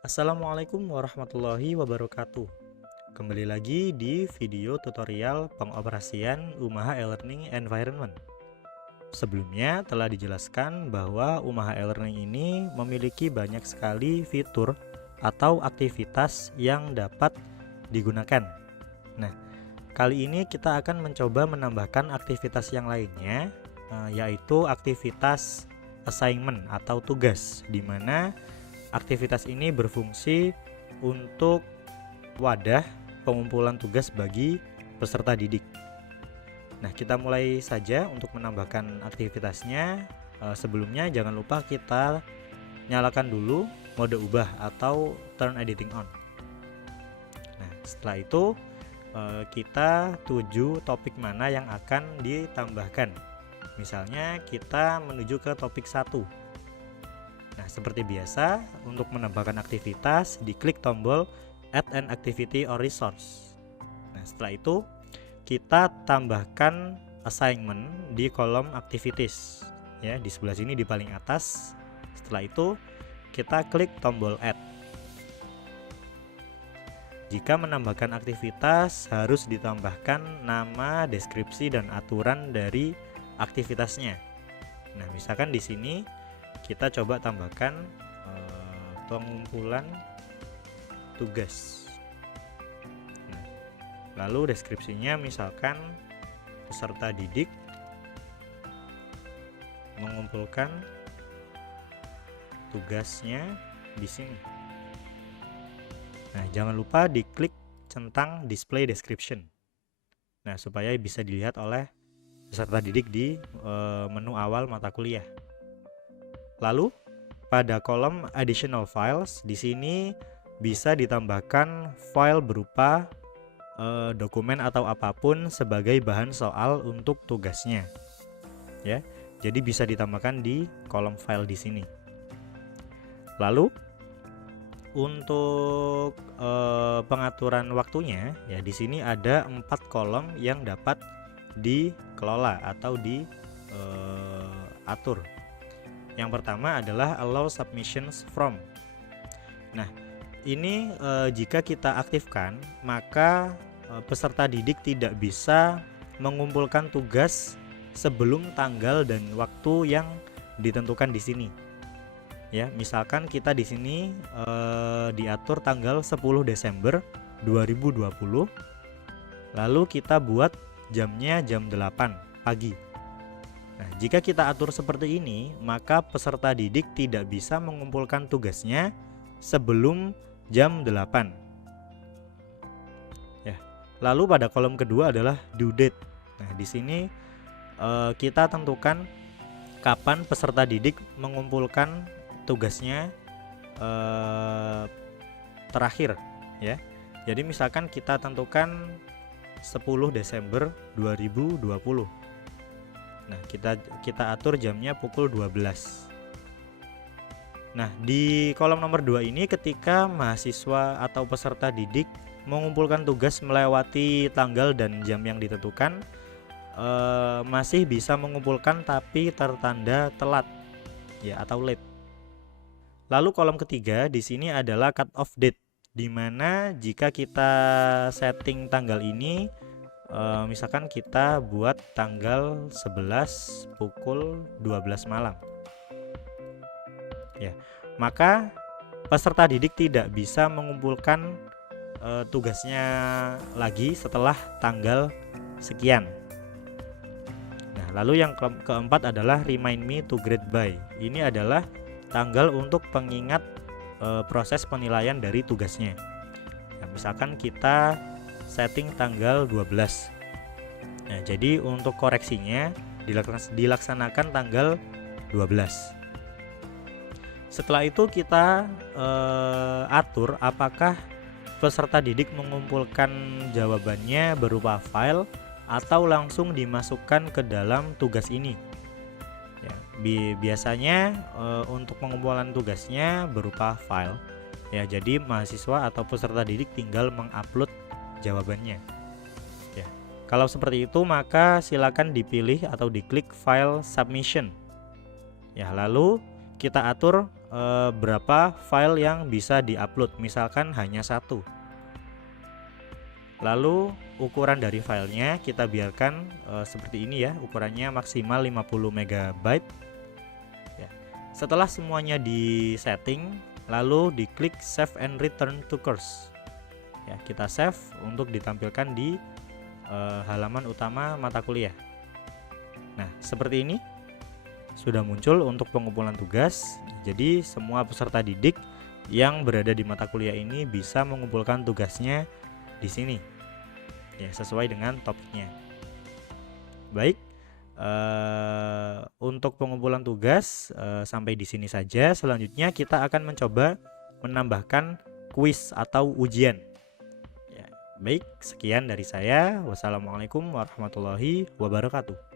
Assalamualaikum warahmatullahi wabarakatuh. Kembali lagi di video tutorial pengoperasian Umaha e-learning environment. Sebelumnya telah dijelaskan bahwa Umaha e-learning ini memiliki banyak sekali fitur atau aktivitas yang dapat digunakan. Nah, kali ini kita akan mencoba menambahkan aktivitas yang lainnya, yaitu aktivitas assignment atau tugas, di mana aktivitas ini berfungsi untuk wadah pengumpulan tugas bagi peserta didik. Nah, kita mulai saja untuk menambahkan aktivitasnya. Sebelumnya jangan lupa kita nyalakan dulu mode ubah atau turn editing on. Nah, setelah itu kita tuju topik mana yang akan ditambahkan. Misalnya kita menuju ke topik 1. Nah, seperti biasa, untuk menambahkan aktivitas, diklik tombol Add an Activity or Resource. Nah, setelah itu, kita tambahkan assignment di kolom Activities. Ya, di sebelah sini di paling atas. Setelah itu, kita klik tombol Add. Jika menambahkan aktivitas, harus ditambahkan nama, deskripsi, dan aturan dari aktivitasnya. Nah, misalkan di sini kita coba tambahkan pengumpulan tugas. Nah, lalu deskripsinya misalkan peserta didik mengumpulkan tugasnya di sini. Nah, jangan lupa diklik centang display description. Nah, supaya bisa dilihat oleh peserta didik di menu awal mata kuliah. Lalu pada kolom additional files di sini bisa ditambahkan file berupa dokumen atau apapun sebagai bahan soal untuk tugasnya. Ya, jadi bisa ditambahkan di kolom file di sini. Lalu untuk pengaturan waktunya, ya di sini ada 4 kolom yang dapat dikelola atau diatur. Yang pertama adalah allow submissions from. Nah, ini jika kita aktifkan, maka peserta didik tidak bisa mengumpulkan tugas sebelum tanggal dan waktu yang ditentukan di sini. Ya, misalkan kita di sini diatur tanggal 10 Desember 2020. Lalu kita buat jamnya jam 8 pagi. Nah, jika kita atur seperti ini, maka peserta didik tidak bisa mengumpulkan tugasnya sebelum jam 8. Ya. Lalu pada kolom kedua adalah due date. Nah, di sini kita tentukan kapan peserta didik mengumpulkan tugasnya terakhir, ya. Jadi misalkan kita tentukan 10 Desember 2020. Nah, kita atur jamnya pukul 12. Nah, di kolom nomor 2 ini ketika mahasiswa atau peserta didik mengumpulkan tugas melewati tanggal dan jam yang ditentukan, masih bisa mengumpulkan tapi tertanda telat, ya, atau late. Lalu kolom ketiga di sini adalah cut off date, di mana jika kita setting tanggal ini, misalkan kita buat tanggal 11 pukul 12 malam. Ya, maka peserta didik tidak bisa mengumpulkan tugasnya lagi setelah tanggal sekian. Nah, lalu yang keempat adalah remind me to grade by. Ini adalah tanggal untuk pengingat proses penilaian dari tugasnya. Nah, misalkan kita setting tanggal 12. Nah, jadi untuk koreksinya dilaksanakan tanggal 12. Setelah itu kita atur apakah peserta didik mengumpulkan jawabannya berupa file atau langsung dimasukkan ke dalam tugas ini. Ya, biasanya untuk pengumpulan tugasnya berupa file. Ya, jadi mahasiswa atau peserta didik tinggal mengupload jawabannya. Ya, kalau seperti itu maka silakan dipilih atau diklik file submission. Ya, lalu kita atur berapa file yang bisa diupload, misalkan hanya satu. Lalu ukuran dari filenya kita biarkan seperti ini ya, ukurannya maksimal 50 MB ya. Setelah semuanya di setting, lalu diklik save and return to course ya, kita save untuk ditampilkan di halaman utama mata kuliah. Nah, seperti ini sudah muncul untuk pengumpulan tugas. Jadi semua peserta didik yang berada di mata kuliah ini bisa mengumpulkan tugasnya di sini ya, sesuai dengan topiknya. Baik, untuk pengumpulan tugas sampai di sini saja. Selanjutnya kita akan mencoba menambahkan kuis atau ujian ya. Baik, sekian dari saya. Wassalamualaikum warahmatullahi wabarakatuh.